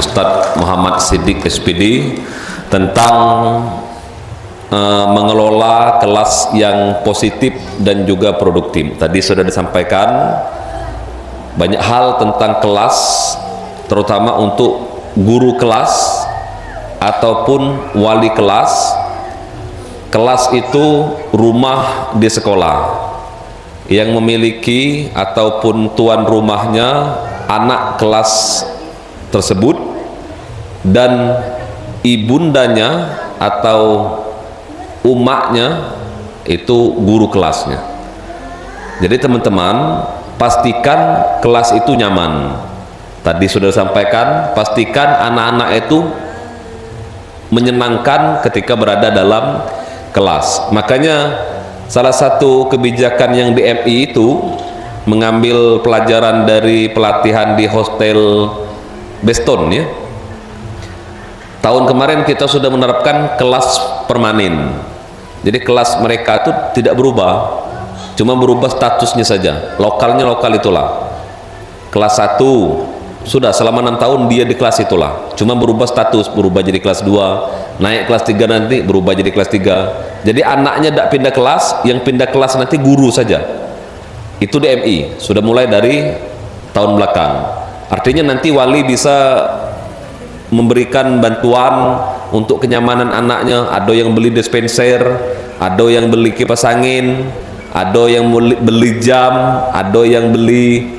Ustadz Muhammad Siddiq SPD tentang mengelola kelas yang positif dan juga produktif. Tadi sudah disampaikan banyak hal tentang kelas, terutama untuk guru kelas ataupun wali kelas. Kelas itu rumah di sekolah, yang memiliki ataupun tuan rumahnya anak kelas tersebut dan ibundanya atau umaknya itu guru kelasnya. Jadi teman-teman, pastikan kelas itu nyaman. Tadi sudah disampaikan, pastikan anak-anak itu menyenangkan ketika berada dalam kelas. Makanya salah satu kebijakan yang di MI itu mengambil pelajaran dari pelatihan di hostel Beston ya. Tahun kemarin kita sudah menerapkan kelas permanen. Jadi kelas mereka itu tidak berubah, cuma berubah statusnya saja. Lokalnya lokal itulah. Kelas 1 sudah selama 6 tahun dia di kelas itulah, cuma berubah status, berubah jadi kelas 2, naik kelas 3 nanti berubah jadi kelas 3. Jadi anaknya tidak pindah kelas, yang pindah kelas nanti guru saja. Itu di MI sudah mulai dari tahun belakang. Artinya nanti wali bisa memberikan bantuan untuk kenyamanan anaknya. Ada yang beli dispenser, ada yang beli kipas angin, ada yang beli jam, ada yang beli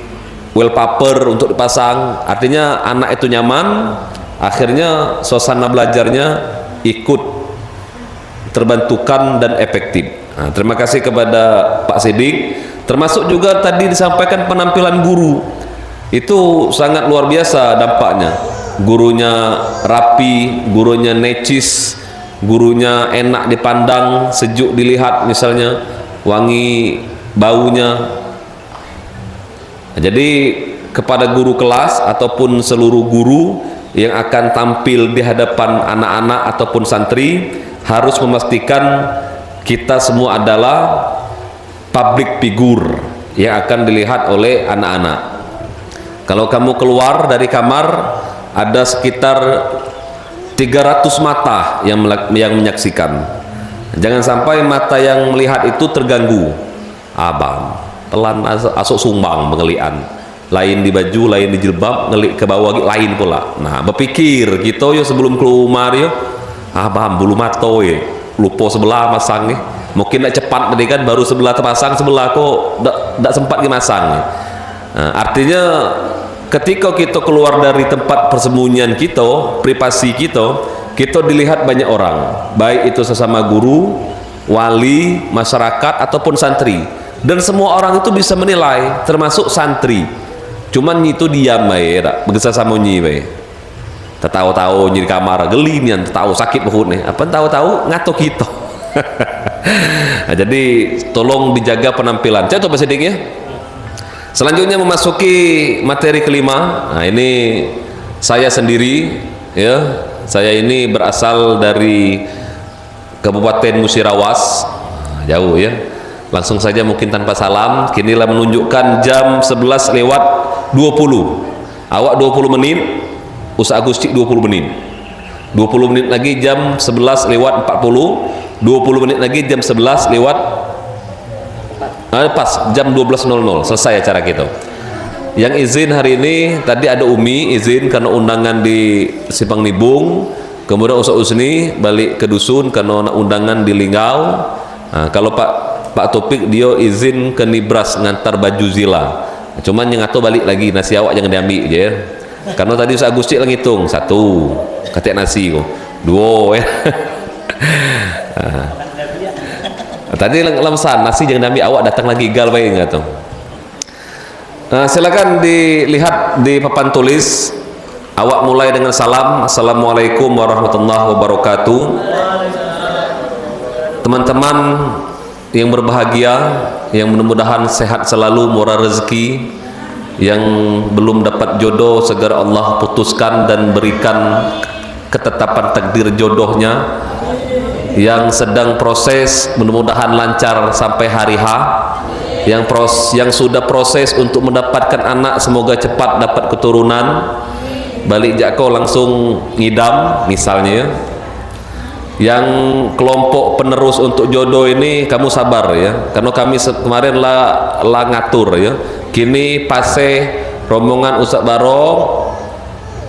wallpaper untuk dipasang. Artinya anak itu nyaman, akhirnya suasana belajarnya ikut terbantukan dan efektif. Nah, terima kasih kepada Pak Siddiq. Termasuk juga tadi disampaikan penampilan guru itu sangat luar biasa dampaknya. Gurunya rapi, gurunya necis, gurunya enak dipandang, sejuk dilihat, misalnya wangi baunya. Jadi kepada guru kelas ataupun seluruh guru yang akan tampil di hadapan anak-anak ataupun santri harus memastikan kita semua adalah public figure yang akan dilihat oleh anak-anak. Kalau kamu keluar dari kamar, ada sekitar 300 mata yang menyaksikan. Jangan sampai mata yang melihat itu terganggu. Abang telan asuk sumbang mengelian, lain di baju, lain di jilbab, ngelik ke bawah lain pula. Nah, berpikir gitu yo sebelum keluar yo, abang bulu mato yo lupa sebelah masang nih. Mungkin nak cepat tadi kan, baru sebelah terpasang, sebelah kok tak sempat dimasang. Nah, artinya ketika kita keluar dari tempat persembunyian kita, privasi kita dilihat banyak orang, baik itu sesama guru, wali, masyarakat ataupun santri. Dan semua orang itu bisa menilai, termasuk santri. Cuman itu diam bae, begitu sama nyi bae. Tahu-tahu nyi di kamar geli nian, tahu sakit perut nih. Apa tahu-tahu ngato kita. Nah, jadi tolong dijaga penampilan. Contoh Pak Siddiq ya. Selanjutnya memasuki materi kelima. Nah, ini saya sendiri ya. Saya ini berasal dari Kabupaten Musirawas. Jauh ya. Langsung saja mungkin tanpa salam, kinilah menunjukkan jam 11 lewat 20. Awak 20 menit, Ustaz Agusti 20 menit. 20 menit lagi jam 11 lewat 40. 20 menit lagi jam 11 lewat pas jam 12.00 selesai acara kita. Yang izin hari ini tadi ada Umi izin karena undangan di Simpang Nibung, kemudian Ustaz Usni balik ke dusun karena undangan di Linggau. Nah, kalau Pak Topik dia izin ke Nibras ngantar baju zila, cuman yang atau balik lagi, nasi awak jangan diambil je ya. Karena tadi Ustaz Agusti lah ngitung 1 katek nasi kok 2 ya. Tadi lemsan nasi jangan diambil, awak datang lagi gal baik enggak tuh. Nah, silakan dilihat di papan tulis. Awak mulai dengan salam, assalamualaikum warahmatullahi wabarakatuh. Teman-teman yang berbahagia, yang mudah-mudahan sehat selalu, murah rezeki, yang belum dapat jodoh segera Allah putuskan dan berikan ketetapan takdir jodohnya, yang sedang proses mudah-mudahan lancar sampai hari H, yang sudah proses untuk mendapatkan anak semoga cepat dapat keturunan, balik jako langsung ngidam misalnya ya. Yang kelompok penerus untuk jodoh ini kamu sabar ya, karena kami kemarin lah ngatur ya. Kini pase rombongan Ustaz Barok,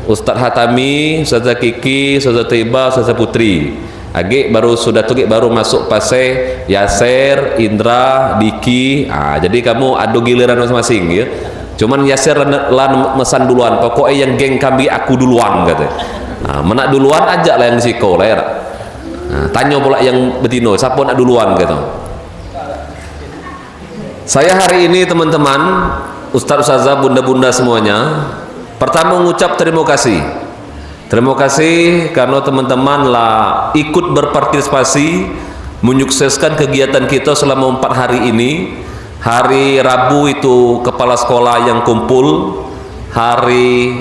Ustaz Hatami, Ustaz Kiki, Ustaz Tiba, Ustaz Putri. Agi baru sudah tuh baru masuk pase Yaser, Indra, Diki. Jadi kamu adu giliran masing-masing ya. Cuman Yaser lah mesan duluan, pokoknya yang geng kami aku duluan katanya. Menak duluan aja lah yang disiko lah ya. Tanya pula yang betino, siapa nak duluan gitu. Saya hari ini teman-teman, Ustaz-Ustazah, bunda-bunda semuanya, pertama mengucap terima kasih. Terima kasih karena teman-teman lah ikut berpartisipasi menyukseskan kegiatan kita selama 4 hari ini. Hari Rabu itu kepala sekolah yang kumpul, hari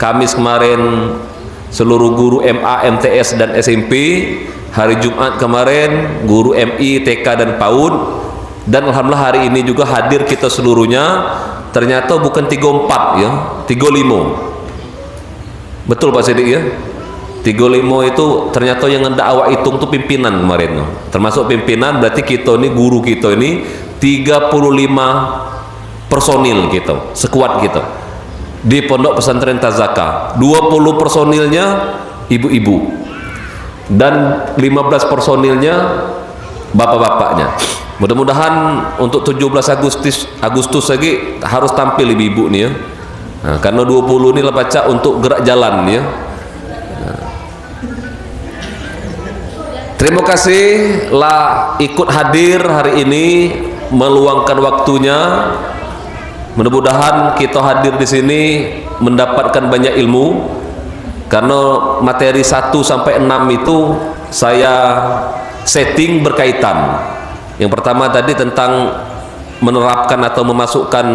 Kamis kemarin seluruh guru MA, MTS dan SMP, hari Jumat kemarin guru MI, TK dan PAUD, dan alhamdulillah hari ini juga hadir kita seluruhnya. Ternyata bukan 34 ya, 35. Betul Pak Sidik ya? 35 itu ternyata yang hendak awak hitung tuh pimpinan kemarin, termasuk pimpinan. Berarti kita ini, guru kita ini 35 personil gitu, sekuat gitu di Pondok Pesantren Tazaka. 20 personilnya ibu-ibu dan 15 personilnya bapak-bapaknya. Mudah-mudahan untuk 17 Agustus lagi harus tampil ibu-ibu nih ya. Karena 20 ini baca untuk gerak jalan ya. Terima kasih lah ikut hadir hari ini, meluangkan waktunya. Mudah-mudahan kita hadir di sini mendapatkan banyak ilmu, karena materi 1 sampai 6 itu saya setting berkaitan. Yang pertama tadi tentang menerapkan atau memasukkan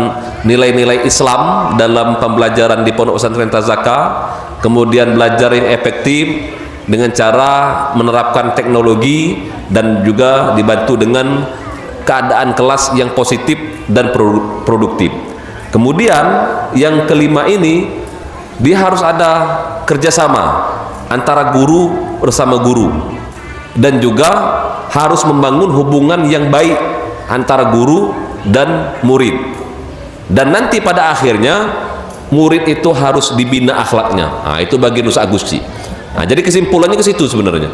nilai-nilai Islam dalam pembelajaran di Pondok Pesantren Tazaka, kemudian belajar yang efektif dengan cara menerapkan teknologi dan juga dibantu dengan keadaan kelas yang positif dan produktif. Kemudian yang kelima ini, dia harus ada kerjasama antara guru bersama guru, dan juga harus membangun hubungan yang baik antara guru dan murid. Dan nanti pada akhirnya murid itu harus dibina akhlaknya. Itu bagian Ustaz Agusti. Jadi kesimpulannya ke situ sebenarnya.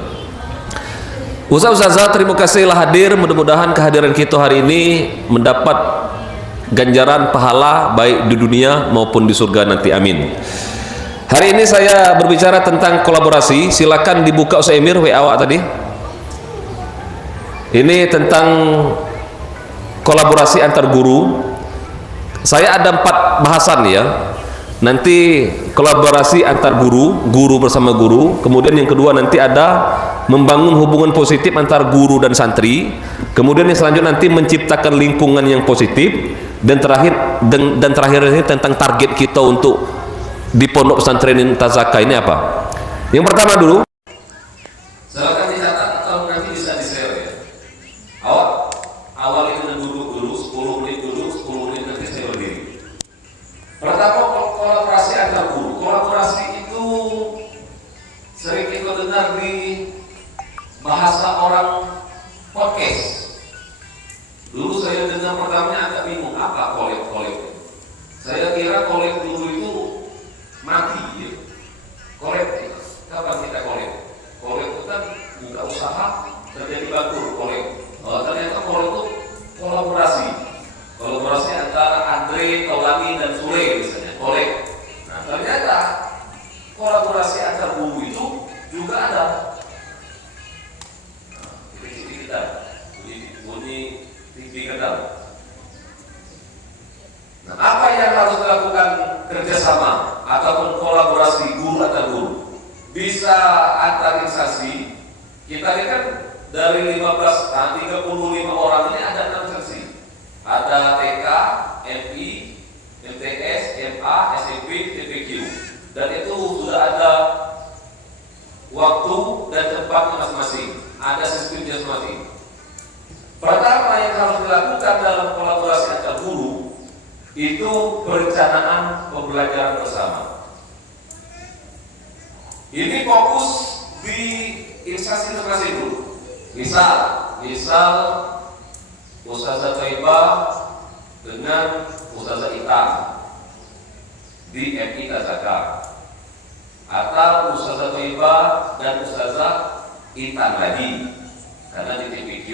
Ustaz-Ustazah, terima kasihlah hadir. Mudah-mudahan kehadiran kita hari ini mendapat ganjaran pahala baik di dunia maupun di surga nanti, amin. Hari ini saya berbicara tentang kolaborasi. Silakan dibuka Ustaz Emir WA awak tadi. Ini tentang kolaborasi antar guru. Saya ada 4 bahasan ya. Nanti kolaborasi antar guru, guru bersama guru. Kemudian yang kedua nanti ada membangun hubungan positif antar guru dan santri. Kemudian yang selanjutnya nanti menciptakan lingkungan yang positif. Dan terakhir ini tentang target kita untuk di Pondok Pesantren Tazaka ini apa. Yang pertama dulu, silakan dicatat atau nanti bisa di-share ya. Awal itu duduk dulu 10 menit dulu, 10 menit nanti saya berdiri. Pertama, kolaborasi antar guru. Kolaborasi itu sering kita dengar di bahasa orang podcast. Dulu saya dengar pertamanya agak bingung, apa kolek-kolek? Saya kira kolek dulu itu mati ya. Kolek, kapan kita kolek? Kolek itu kan buka usaha, terjadi bakur kolek. Ternyata kolek itu kolaborasi. Kolaborasi antara Andre, Taulani dan Sule misalnya, kolek. Nah ternyata kolaborasi antar guru itu juga ada. Kita bunyi TV kedal. Nah, apa yang harus dilakukan kerjasama ataupun kolaborasi guru antar guru? Bisa antar instansi. Kita lihat kan dari 35 orang ini ada 6 instansi. Ada TK, MI, MTS, MA, SMP, TPQ. Dan itu sudah ada waktu dan tempatnya masing-masing. Ada sistemnya masing-masing. Pertama yang harus dilakukan dalam kolaborasi antar guru itu perencanaan pembelajaran bersama. Ini fokus di instansi dulu. Misal Ustazah Thaibah dengan Ustazah Itan di MI Tazaka, atau Ustazah Thaibah dan Ustazah Itan lagi karena di TPQ.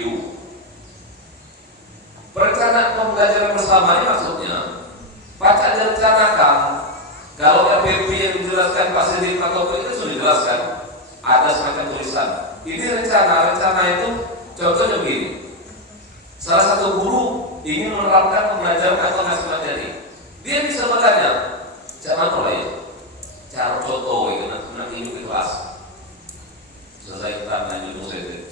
Perencanaan pembelajaran bersama ini maksudnya Pak direncanakan. Kalau RPP yang dijelaskan Pak Sidik Pak Toko itu sudah dijelaskan, ada semacam tulisan. Ini rencana itu contohnya begini. Salah satu guru ingin menerapkan pembelajaran atau ngasih materi. Dia bisa bertanya, cak mana ya? Cara contoh itu nanti di kelas. Selesai tanya dulu saya.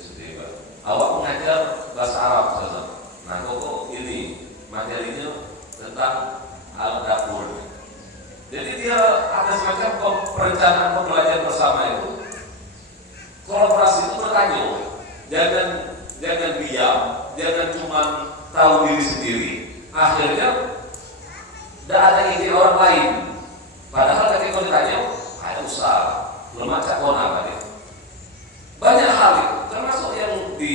Awak mengajar bahasa Arab saja. Nah, kok ini materinya tentang alat dapur. Jadi dia ada semacam perencanaan pembelajaran bersama itu. Kolaborasi itu bertanya, jangan diam, jangan cuma tahu diri sendiri. Akhirnya tidak ada ide orang lain. Padahal ketika ditanya, ada usaha, belum macam apa dia. Banyak hal itu, termasuk yang di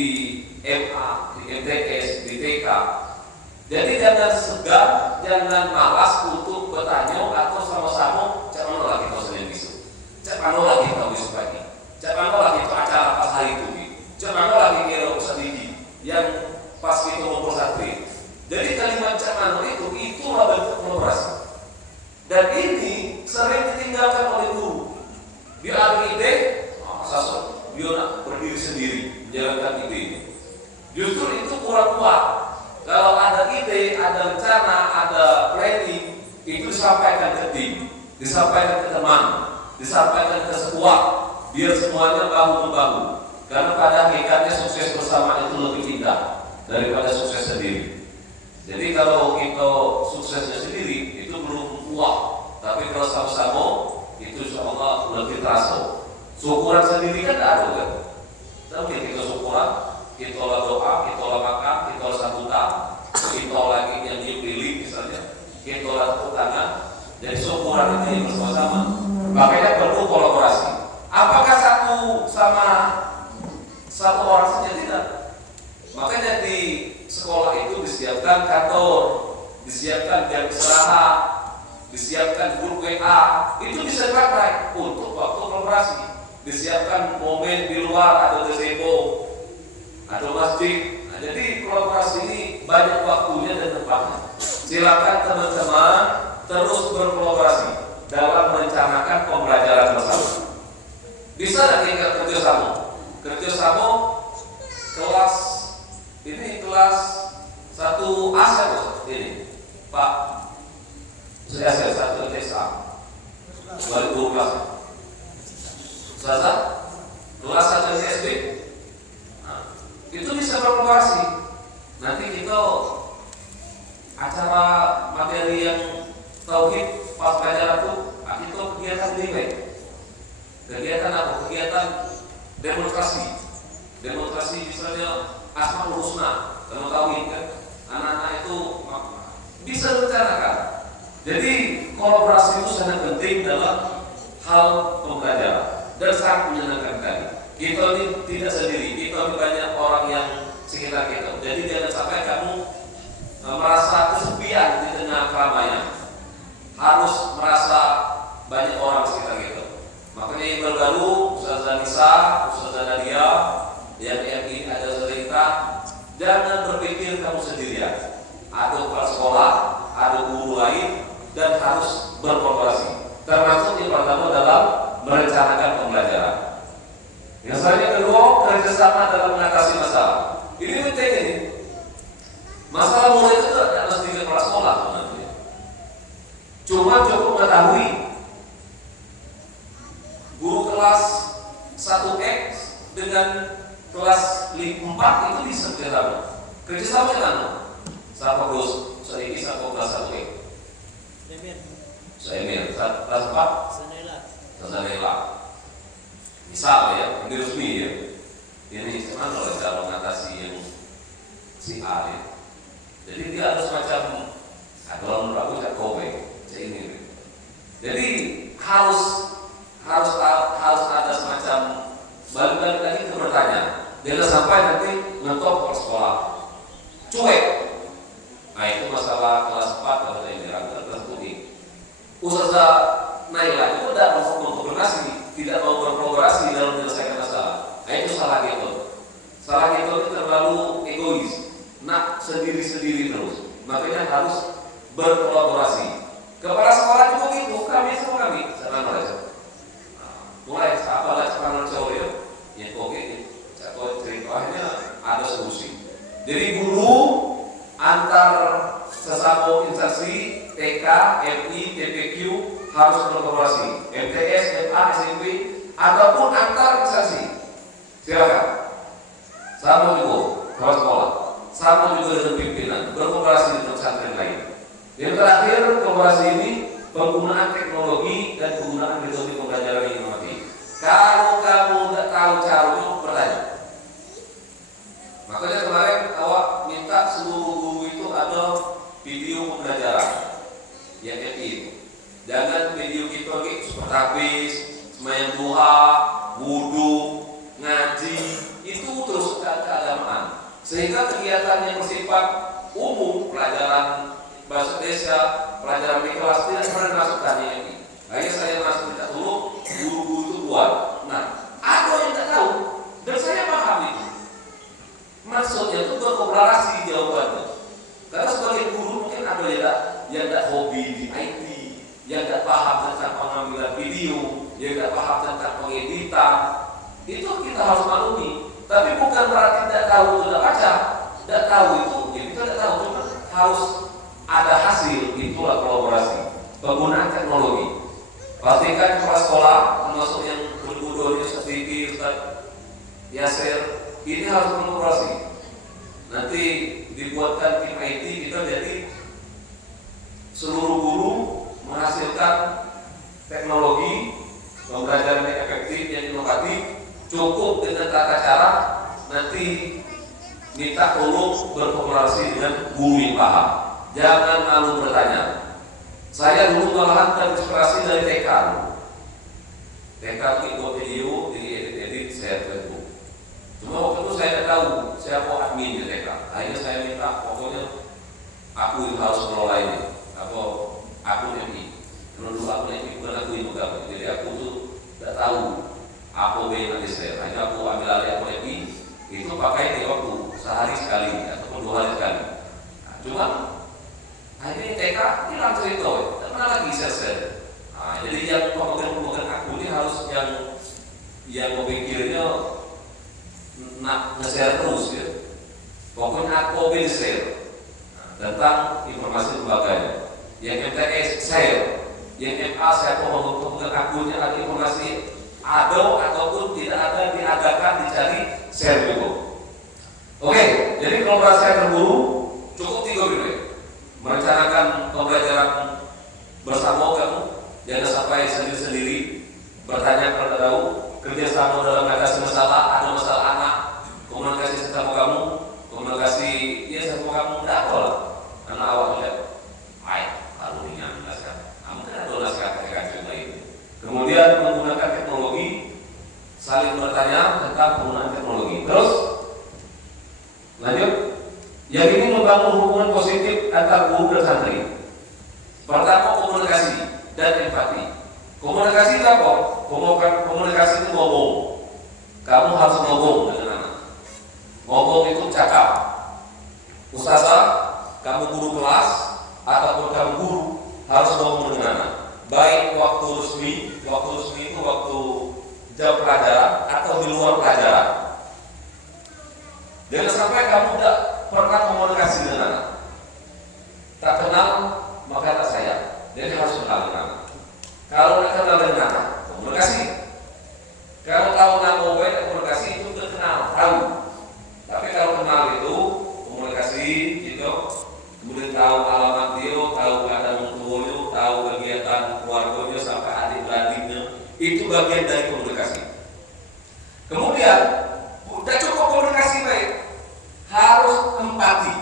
MA, di MTS, di TK. Jadi jangan segan, jangan malas untuk bertanya atau sama-sama cak mana lagi kau sendiri besok, cak mana lagi kau besok pagi, cak mana lagi itu acara pas hari itu, cak mana lagi kira sedikit yang pas itu ngumpul santri. Jadi kalimat cak mana itulah bentuk kolaborasi. Dan ini sering ditinggalkan oleh guru. Dia ada ide, sasar, dia nak berdiri sendiri menjalankan ide ini. Justru itu kurang kuat. Kalau ada ide, ada rencana, ada planning, itu disampaikan ke tim, disampaikan ke teman, disampaikan ke sekuat, biar semuanya bahu-membahu. Karena pada hakikatnya sukses bersama itu lebih indah daripada sukses sendiri. Jadi kalau kita suksesnya sendiri itu belum kuat, tapi kalau sama-sama itu insya Allah lebih terasa. Syukuran sendiri kan tidak ada kan? Tapi kita syukuran, kita olah doa, kita olah makan, kita olah sambutan, kita lagi yang dipilih misalnya, kita olah tepuk tangan. Jadi syukuran ini bersama-sama. Makanya perlu kolaborasi. Apakah satu orang saja? Tidak. Makanya di sekolah itu disiapkan kantor, disiapkan jam istirahat, disiapkan grup WA, itu bisa dipakai untuk waktu kolaborasi. Disiapkan momen di luar atau gazebo atau masjid. Nah, jadi kolaborasi ini banyak waktunya dan tempatnya. Silakan teman-teman terus berkolaborasi dalam merencanakan pembelajaran bersama. Bisa tidak kerjasama kelas ini kelas 1 A ini Pak saya 1 desa balik guru kelas kelas 1 SD. Nah, itu bisa berkolaborasi. Nanti kita acara materi yang tauhid pas pelajaran itu kita kegiatan debate. Kegiatan apa? Kegiatan demonstrasi misalnya Asmaul Husna, kamu tahu ini kan, anak-anak itu bisa direncanakan. Jadi kolaborasi itu sangat penting dalam hal pembelajaran dan sangat menyenangkan tadi. Kita ini tidak sendiri, kita ini banyak orang yang sekitar kita. Jadi jangan sampai kamu merasa kesepian di tengah keramaian. Harus merasa banyak orang sekitar kita. Makanya yang baru Ustazah Nisa, Ustazah Nadia, yang ini ada cerita, jangan berpikir kamu sendirian. Ada kepala sekolah, ada guru lain, dan harus berkolaborasi. Termasuk yang pertama dalam merencanakan pembelajaran. Yang selanjutnya kedua, kerjasama dalam mengatasi masalah. Ini penting ini. Masalah mulai itu tidak mesti ke kepala sekolah sebenarnya. Cuma cukup mengetahui guru kelas 1X dengan kelas 4 itu bisa kerjasama. Kerjasama dengan siapa Gus? Saya ini siapa kelas 1X? Saya ini kelas 4? Sanela. Misal ya, ini resmi ya. Ini mana oleh cara mengatasi yang si A ya. Jadi dia harus macam kalau menurut aku cak kowe, cak ini. Jadi harus harus ada semacam balik-balik lagi ke bertanya. Jangan sampai nanti ngetop ke sekolah cuek. Nah itu masalah kelas 4 kalau saya bilang kelas kuning. Ustazah Naila itu tidak mau berkomunikasi, tidak mau berkolaborasi dalam menyelesaikan masalah. Nah itu salah gitu. Salah gitu itu terlalu egois, nak sendiri-sendiri terus. Makanya harus berkolaborasi. Kepala sekolah juga gitu, kami sama kami. Sana mereka. Mulai apa lah sekarang cowok ya, yang kok ini, cakap cerita akhirnya ada solusi. Jadi guru antar sesama instansi TK, MI, TPQ harus berkolaborasi. MTS, MA, SMP, ataupun antar instansi. Silakan. Sama juga kepala sekolah, sama juga dengan pimpinan, berkolaborasi dengan pesantren lain. Yang terakhir, kolaborasi ini penggunaan teknologi dan penggunaan metode pembelajaran yang inovatif. Kalau kamu tidak tahu caranya, bertanya. Makanya kemarin awak minta seluruh guru itu ada video pembelajaran yang itu. Jangan video kita seperti habis, semayang duha, wudhu, ngaji, itu terus keagamaan. Sehingga kegiatan yang bersifat umum, pelajaran bahasa Indonesia, pelajaran di kelas tidak pernah masukkan ini. Akhirnya saya masuk tidak dulu, guru-guru itu buat. Nah, ada yang tidak tahu, dan saya paham itu. Maksudnya itu berkolaborasi jawabannya. Karena sebagai guru mungkin ada yang tidak hobi di IT, yang tidak paham tentang pengambilan video, yang tidak paham tentang pengeditan. Itu kita harus maklumi. Tapi bukan berarti tidak tahu tidak baca, tidak tahu itu, ya kita tidak tahu, cuma harus ada hasil. Itulah kolaborasi, penggunaan teknologi. Pastikan kepala sekolah, termasuk yang bergudurnya seperti Ustaz Yasir, ini harus kolaborasi. Nanti dibuatkan tim IT, kita jadi seluruh guru menghasilkan teknologi pembelajaran yang efektif, yang inovatif. Cukup dengan tata cara, nanti minta tolong berkolaborasi dengan guru yang paham. Jangan malu bertanya. Saya dulu malahan terinspirasi dari TK. TK itu buat video, edit saya Facebook. Cuma waktu itu saya tidak tahu siapa adminnya TK. Akhirnya saya minta, pokoknya aku yang harus mengelola ini, atau akun MI. Karena dulu akun MI bukan aku yang megang, jadi aku tuh tidak tahu apa yang nanti saya. Hanya aku ambil alih akun MI, itu pakai di waktu sehari sekali ataupun 2 hari sekali. Nah, cuma akhirnya TK hilang cerita, tidak pernah lagi share. Nah, jadi yang pemegang akun ini harus yang memikirnya nak nge-share terus ya. Pokoknya aku share tentang informasi lembaganya. Yang MTS share, yang MA siapa pemegang akunnya ada informasi ada ataupun tidak ada, diadakan, dicari, share juga. Oke, jadi kolaborasi yang terguru cukup 3 video. Merencanakan pembelajaran bersama kamu, jangan sampai sendiri-sendiri. Bertanya kalau tahu, kerjasama dalam mengatasi masalah, ada masalah anak, komunikasi sama kamu, komunikasi ya sama kamu tidak apa lah. Karena awak melihat, kalau ini yang menjelaskan, kamu kan ada nasihat ketika lain. Kemudian menggunakan teknologi, saling bertanya tentang penggunaan teknologi. Terus lanjut, yang ini membangun hubungan positif antar guru dan santri. Pertama, komunikasi dan empati. Komunikasi itu apa? Komunikasi itu ngomong. Kamu harus ngomong dengan anak. Ngomong itu cakap. Ustazah, kamu guru kelas ataupun kamu guru harus ngomong dengan anak. Baik waktu resmi itu waktu jam pelajaran atau di luar pelajaran. Jangan sampai kamu tidak pernah komunikasi dengan anak. Tak kenal maka tak sayang. Jadi harus kenal dengan anak. Kalau tidak kenal dengan anak, komunikasi. Kalau tahu nama baik komunikasi itu terkenal, tahu. Tapi kalau kenal itu komunikasi gitu, kemudian tahu alamat dia, tahu ada mentuanya, tahu kegiatan keluarganya sampai adik-adiknya, itu bagian dari komunikasi. Kemudian tidak cukup komunikasi baik, harus empati.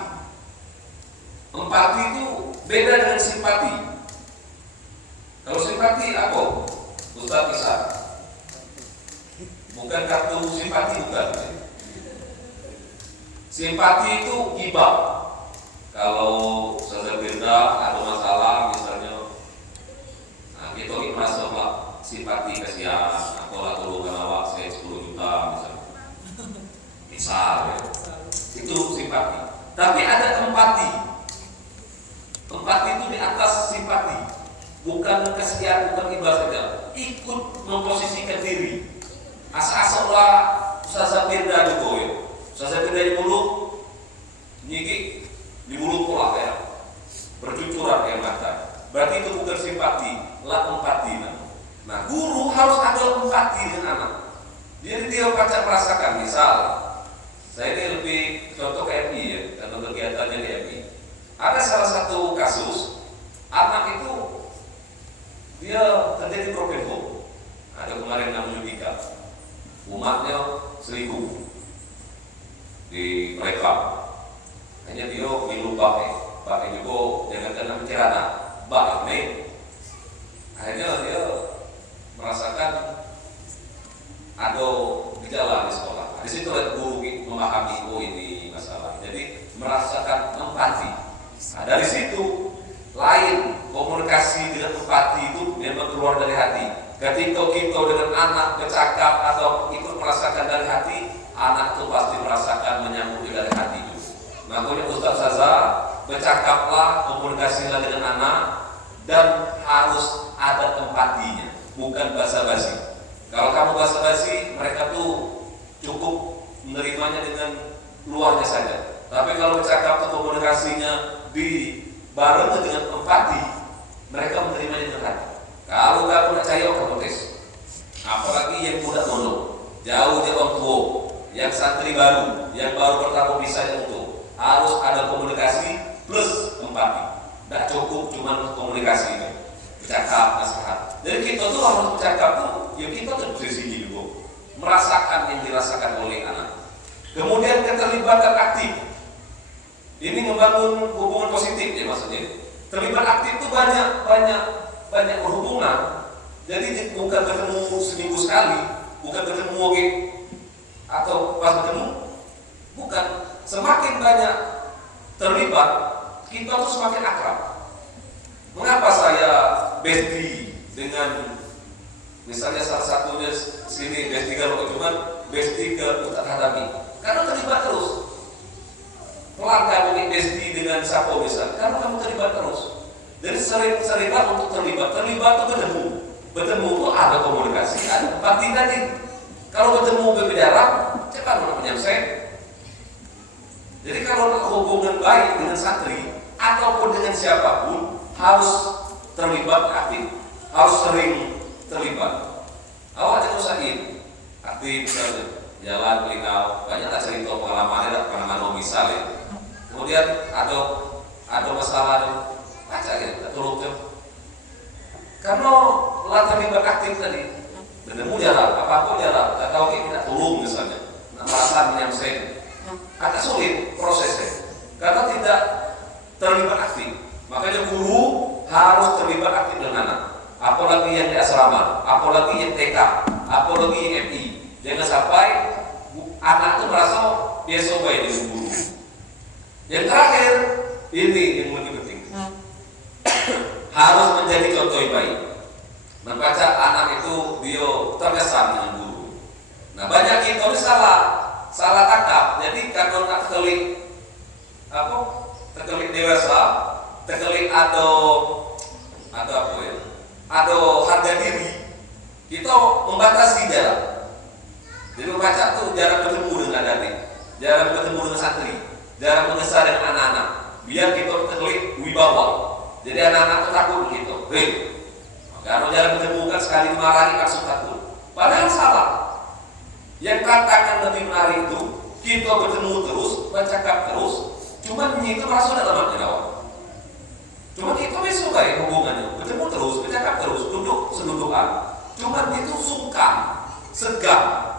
Empati itu beda dengan simpati. Kalau simpati apa? Ustaz bisa. bukan kartu simpati, bukan. Simpati itu hibah. Kalau Ustaz Firda ada masalah misalnya, nah, kita merasa simpati kasihan, aku lah tolongkan awak saya 10 juta misalnya. Misal ya. Itu simpati. Tapi ada empati. Empati itu di atas simpati. Bukan kasihan, bukan hibah saja. Ikut memposisikan diri. Asa-asa lah Ustaz Firda juga ya. Ustaz Firda di mulut, nyiki di mulut pola ya, bercucuran air mata. Berarti itu bukan simpati, lah empati. Nah, guru harus ada empati dengan anak. Jadi dia baca merasakan. Misal, saya ini lebih contoh ke MI ya, atau kegiatannya di MI. Ada salah satu kasus, anak itu dia terjadi broken home. Ada kemarin namanya Dika, umatnya selingkuh di mereka. Hanya dia minum baik juga jangan kena mencerana baik nih. Akhirnya dia merasakan ada gejala di sekolah. Di situ guru memahami oh ini masalah. Jadi merasakan empati. Nah, dari situ lain komunikasi dengan empati itu memang keluar dari hati. Ketika kita dengan anak bercakap atau ikut merasakan dari hati, anak itu pasti merasakan menyambut dari hati itu. Makanya Ustaz Saza bercakaplah, komunikasilah dengan anak dan harus ada empatinya, bukan basa-basi. Kalau kamu basa-basi, mereka tuh cukup menerimanya dengan luarnya saja. Tapi kalau bercakap tuh komunikasinya dibarengi dengan empati, mereka menerimanya dengan hati. Kalau kamu nak cari orang tes, apalagi yang muda mono, jauh dari orang tua, yang santri baru, yang baru pertama bisa yang itu. Harus ada komunikasi plus empati. Tidak cukup cuma komunikasi ini, bercakap, nasihat. Jadi kita tuh harus bercakap tuh, ya kita tuh posisi juga, merasakan yang dirasakan oleh anak. Kemudian keterlibatan aktif. Ini membangun hubungan positif ya maksudnya. Terlibat aktif itu banyak berhubungan. Jadi bukan bertemu seminggu sekali, bukan bertemu atau pas bertemu, bukan. Semakin banyak terlibat, kita tuh semakin akrab. Mengapa saya bestie dengan misalnya salah satunya sini bestie kalau cuma bestie ke Ustaz Hadami? Karena terlibat terus. Melangkah mungkin bestie dengan siapa misal? Karena kamu terlibat terus. Jadi sering untuk terlibat itu bertemu itu ada komunikasi, ada empati tadi. Kalau bertemu berbeda arah, cepat menyelesaikan. Jadi kalau hubungan baik dengan santri ataupun dengan siapapun harus terlibat aktif, harus sering terlibat. Awak jangan Said aktif misalnya jalan kelingau, banyaklah cerita pengalamannya, pengalaman misalnya. Kemudian ada masalah baca ya, tolong kan. Karena lah terlibat aktif tadi, bertemu jalan, apapun jalan, tak tahu kita tolong misalnya, merasa menyelesaikan. Agak sulit prosesnya karena tidak terlibat aktif. Makanya guru harus terlibat aktif dengan anak. Apalagi yang di asrama, apalagi yang TK, apalagi yang MI. Jangan sampai anak itu merasa biasa baik dengan guru. Yang terakhir ini yang lebih penting, harus menjadi contoh yang baik. Membaca anak itu dia terkesan dengan guru. Nah banyak kita ini salah tangkap. Jadi kalau nak terkelik dewasa, terkelik atau apa ya, atau harga diri, kita membatasi jarak. Jadi membaca tuh jarang bertemu dengan adik, jarang bertemu dengan santri, jarang mengesah dengan anak-anak. Biar kita terkelik wibawa. Jadi anak-anak itu takut begitu. Kalau jarang bertemu kan sekali dimarahi langsung takut. Padahal salah. Yang tantangan lebih menarik itu kita bertemu terus, bercakap terus, cuman itu masuk dalam hati awak. Cuma kita bisa baik hubungannya, bertemu terus, bercakap terus, duduk sedudukan. Cuman itu sungkan, segan.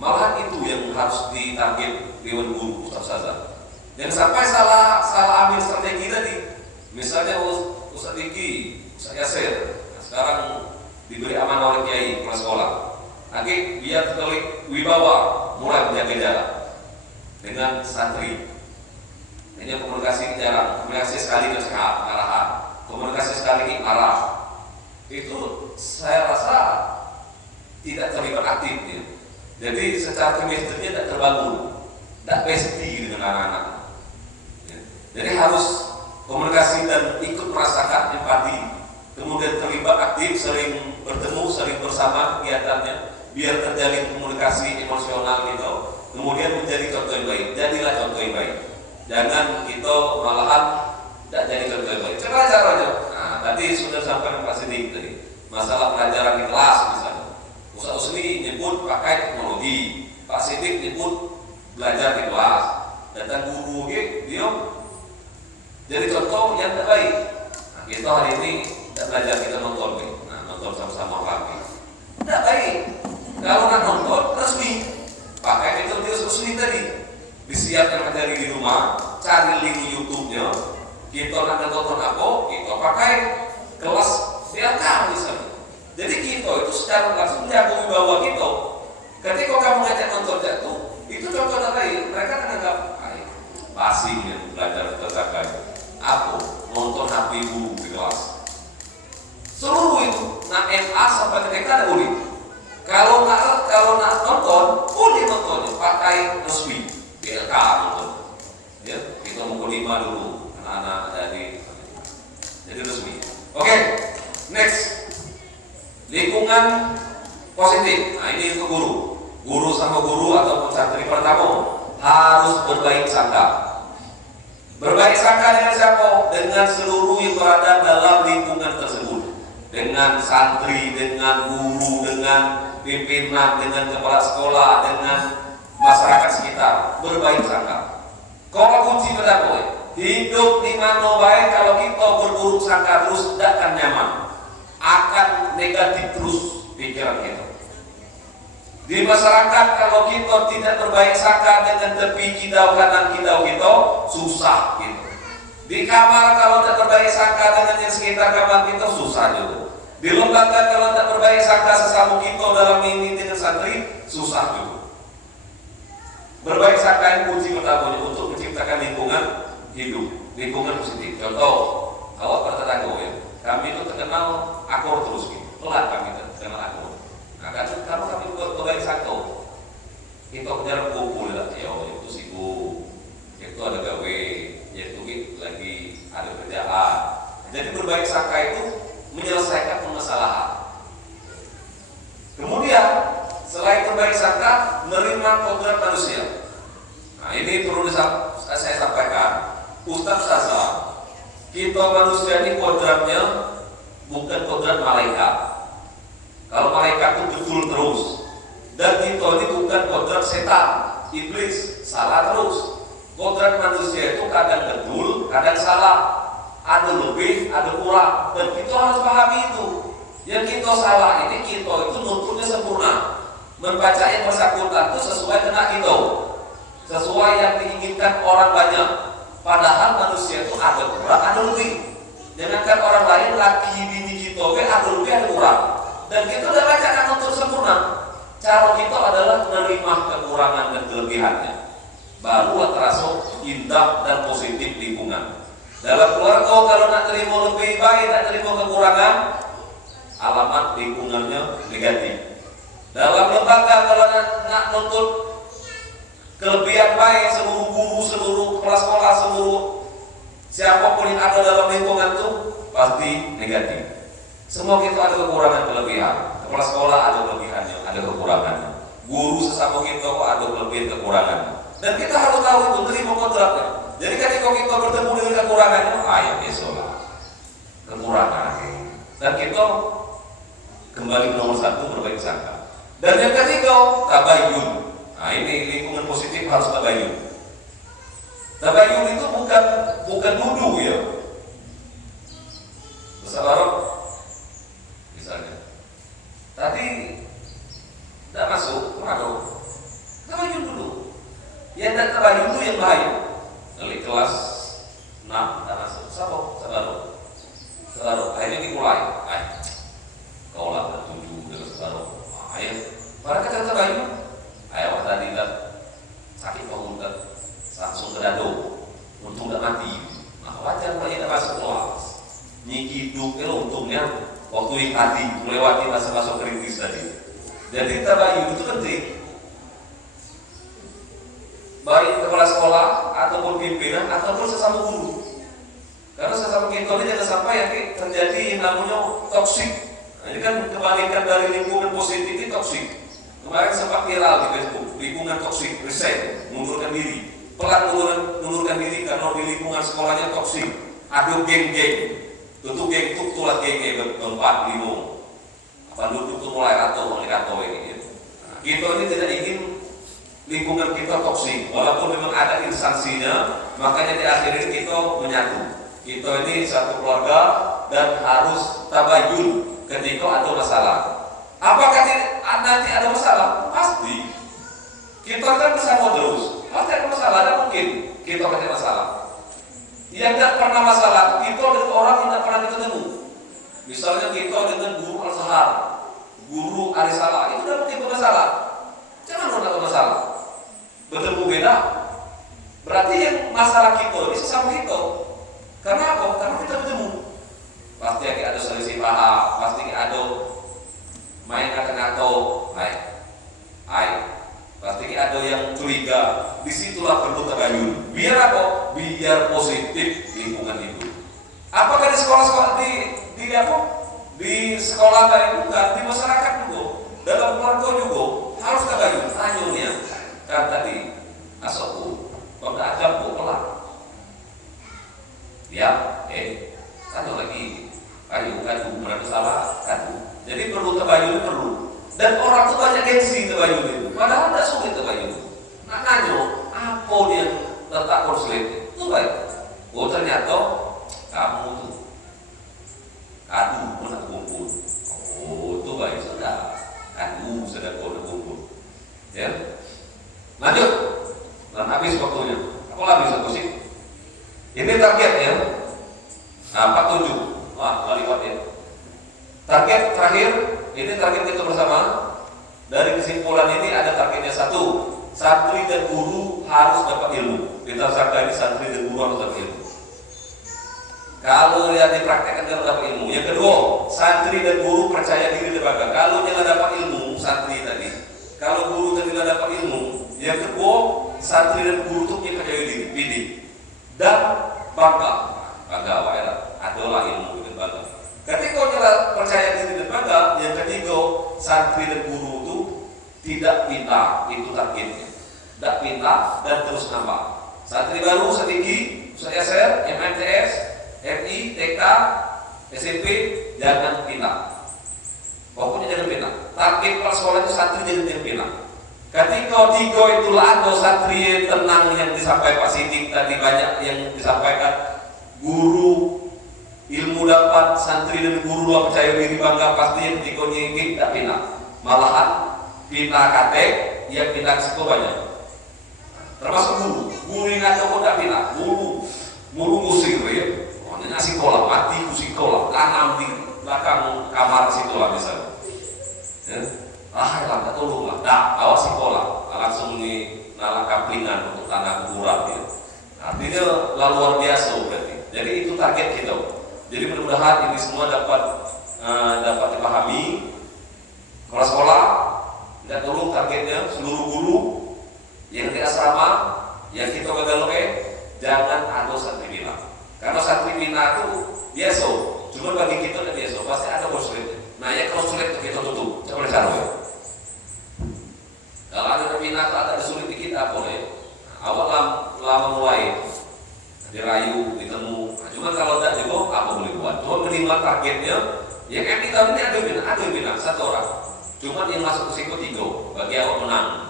Malahan itu yang harus ditarget Dewan Guru Ustaz Saza. Jangan sampai salah ambil strategi tadi. Misalnya Ustaz Diki, Ustaz Yasir, sekarang diberi amanah oleh Kiai kepala sekolah. Ada Lagi biar terkait wibawa, mulai menjaga jarak dengan santri. Ini komunikasi jarang, komunikasi sekali dengan arahan, komunikasi sekali arah. Itu saya rasa tidak terlibat aktif ya. Jadi secara chemistry tidak terbangun, tidak besti dengan anak-anak ya. Jadi harus komunikasi dan ikut merasakan empati, kemudian terlibat aktif, sering bertemu, sering bersama kegiatannya, biar terjalin komunikasi emosional gitu, kemudian menjadi contoh yang baik. Jadilah contoh yang baik, jangan kita malahan tidak jadi contoh yang baik. Coba caranya. Nah, tadi sudah sampaikan Pak Sidik tadi, masalah pelajaran di kelas misalnya. Ustaz Usni nyebut pakai teknologi, Pak Sidik nyebut belajar di kelas, datang guru dia jadi contoh yang tidak baik. Nah, kita hari ini tidak belajar, kita nonton nah, nonton sama-sama lagi tidak baik. Kalau nak nonton resmi, pakai metode Usni tadi, disiapkan materi di rumah, cari link YouTube-nya, kita nak nonton apa, kita pakai kelas BLK misalnya. Jadi kita itu secara langsung menjaga wibawa kita. Ketika kamu ngajak nonton jatuh, itu contoh yang baik. Mereka akan anggap pasing ya, belajar tercapai. Aku nonton HP guru di kelas. Seluruh itu, nak MA sampai TK ada boleh. Kalau nak nonton, boleh nontonnya pakai resmi BLK nonton. Ya, kita mau kelima dulu anak-anak dari jadi resmi. Oke, next. Lingkungan positif. Nah, ini untuk guru sama guru ataupun santri. Pertama, harus berbaik sangka. Berbaik sangka dengan siapa? Dengan seluruh yang berada dalam lingkungan tersebut, dengan santri, dengan guru, dengan pimpinan, dengan kepala sekolah, dengan masyarakat sekitar. Berbaik sangka. Kalau kunci berapa? Hidup di mana baik kalau kita berburuk sangka terus tidak akan nyaman, akan negatif terus pikiran kita. Di masyarakat kalau kita tidak berbaik sangka dengan tepi kidau kanan kidau kita, susah gitu. Di kamar kalau tidak berbaik sangka dengan yang sekitar kamar kita, susah juga. Di lembaga kalau tidak berbaik sangka sesama kita dalam ini dengan santri, susah juga. Berbaik sangka yang kunci pertama untuk menciptakan lingkungan hidup, lingkungan positif. Contoh, kalau bertetangga ya, kami itu terkenal akur terus gitu. Pelan kami terkenal akur. Nah, kalau kami berbaik sangka, kita kejar kumpul lah, ya itu sibuk, itu ada gawe, yaitu lagi ada kerjaan. Jadi berbaik sangka itu menyelesaikan permasalahan. Kemudian selain berbaik sangka, menerima kodrat manusia. Nah, ini perlu saya sampaikan. Ustaz Sasa, kita manusia ini kodratnya bukan kodrat malaikat. Kalau malaikat itu betul terus, dan kita ini bukan kodrat setan, iblis, salah terus. Kodrat manusia itu kadang betul, kadang salah, ada lebih, ada kurang, dan kita harus pahami itu. Yang kita salah ini, kita itu nuturnya sempurna, membaca yang bersangkutan itu sesuai dengan kita, sesuai yang diinginkan orang banyak. Padahal manusia itu ada kurang, ada lebih. Jangankan orang lain, laki bini kita, ada lebih, ada kurang. Dan kita udah baca kan untuk sempurna. Cara kita adalah menerima kekurangan dan kelebihannya. Baru terasa indah dan positif lingkungan. Dalam keluarga kalau nak terima lebih baik, nak terima kekurangan, alamat lingkungannya negatif. Dalam lembaga kalau nak nuntut kelebihan baik, seluruh guru, seluruh kepala sekolah, seluruh siapapun yang ada dalam lingkungan itu pasti negatif. Semua kita ada kekurangan kelebihan. Kepala sekolah ada kelebihannya, ada kekurangannya. Guru sesama kita ada kelebihan kekurangan. Dan kita harus tahu itu terima kontraknya. Jadi ketika kita bertemu dengan kekurangannya, ya besolah kekurangan. Dan kita kembali ke nomor satu, berbaik sangka. Dan yang ketiga, tabayun. Nah, ini lingkungan positif harus tabayun. Tabayun itu bukan nuduh ya. Bersabar misalnya. Tadi tidak masuk, waduh. Tabayun dulu. Yang tidak tabayun itu yang bahaya. Dari kelas 6 tidak masuk, sabar. Akhirnya dimulai. Kau lah 7 dengan sabar. Ayo Mereka kata bayu, ayo tadi kan sakit bangun kan, langsung ke dado, untung tidak mati. Nah wajar kalau tidak masuk kelas, nyiki hidup untungnya waktu yang tadi melewati masa-masa kritis tadi. Jadi tabayun itu penting. Baik kepala sekolah ataupun pimpinan ataupun sesama guru. Karena sesama kita ini jangan sampai yang terjadi yang namanya toksik. Nah, ini kan kebalikan dari lingkungan positif itu toksik. Kemarin sempat viral di Facebook, lingkungan toksik, resign, mengundurkan diri. Pelan mengundurkan diri karena di lingkungan sekolahnya toksik. Ada geng-geng. Tentu geng itu tulah geng berempat, lima. Penduduk itu mulai kacau ini. Nah, kita ini tidak ingin lingkungan kita toksik, walaupun memang ada instansinya, makanya di akhir ini kita menyatu. Kita ini satu keluarga dan harus tabayun ketika ada masalah. Apakah nanti ada masalah? Pasti. Kita kan bersama terus. Pasti ada masalah, ada mungkin kita pasti masalah. Yang tidak pernah masalah, kita dengan orang yang tidak pernah ketemu. Misalnya kita dengan guru Al-Zahar, guru Arisala, itu tidak mungkin bermasalah. Jangan ada masalah. Bertemu beda. Berarti yang masalah kita ini sesama kita. Karena apa? Karena kita bertemu. Pasti ada selisih paham, pasti ada main kata-kata, pasti ada yang curiga. Disitulah perlu tabayun. Biar apa? Biar positif lingkungan itu. Apakah di sekolah-sekolah di sekolah lain bukan, di masyarakat juga, dalam keluarga juga harus tabayun. Tanyunya kan tadi asokku, pada ajabku pelak. Ya, tanya lagi, kadu, mana salah, kadu. Jadi perlu tabayun perlu. Dan orang itu banyak gengsi tabayun itu. Padahal tidak sulit tabayun. Nah, nanya, apa dia letak konsulit? Itu baik. Oh ternyata kamu tuh kadu pernah kumpul. Oh itu baik sudah. Kadu sudah pernah kumpul. Ya. Lanjut. Dan habis waktunya. Aku habis aku sih. Ini target ya. Nah, 47. Wah, nggak lihat ya. Target terakhir, ini target kita bersama. Dari kesimpulan ini ada targetnya satu. Santri dan guru harus dapat ilmu. Kita sangka ini santri dan guru harus dapat ilmu. Kalau dia dipraktekkan dia dapat ilmu. Yang kedua, santri dan guru percaya diri dan bangga. Kalau dia nggak dapat ilmu, santri tadi. Kalau guru tadi nggak dapat ilmu. Yang kedua, santri dan guru itu punya percaya diri, pilih dan bangga. Bangga, adalah ilmu dan bangga. Ketika dia percaya diri dan bangga, yang ketiga, santri dan guru itu tidak pintar, itu targetnya. Tidak pintar dan terus nambah. Santri baru setinggi, SR, MMTS, MI, TK, SMP, jangan pintar. Pokoknya jangan pintar. Target kepala sekolah itu santri jangan pintar. Ketika tiga itulah ada santri tenang yang disampaikan Pak Sidik tadi, banyak yang disampaikan. Guru ilmu dapat, santri dan guru percaya diri bangga, pasti yang tiga ini tidak pintar. Malahan pintar kate, yang pintar sekolah banyak. Termasuk guru yang ada kok tidak pintar. Guru musik ya. Ngasih sekolah, mati ku sekolah, tanam di belakang kamar sekolah misalnya. Ya. Tak tolong lah, awas sekolah, langsung di nalar kaplingan untuk tanah kuburan. Ya. Artinya luar biasa berarti. Jadi itu target kita. Jadi mudah-mudahan ini semua dapat dipahami. Kepala sekolah, tidak tolong targetnya seluruh guru yang di asrama, yang kita gagal jangan ada santri bilang. Karena santri bina itu biasa, cuma bagi kita tidak biasa, pasti ada konsulit. Nah ya konsulit itu kita tutup, coba cara ya. Kalau ada bina atau ada sulit di kita boleh. Awal lama mulai dirayu, ditemu. Nah, cuma kalau tidak juga apa boleh buat. Cuma minimal targetnya, yang MI tahun ini ada bina satu orang. Cuma yang masuk ke situ 3, bagi awal menang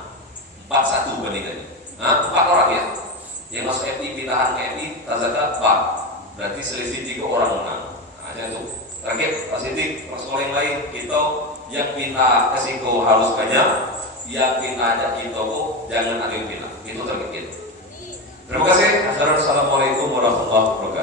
4-1 bandingannya. Nah 4 orang ya. Yang masuk FI pindahan ke FI Tazaka 4, berarti selisih 3 orang menang. Hanya itu target Pak Sidik, sekolah yang lain kita yang pindah ke Siko harus banyak, yang pindah ada Intoko jangan ada yang pindah. Itu target kita. Terima kasih. Assalamualaikum warahmatullahi wabarakatuh.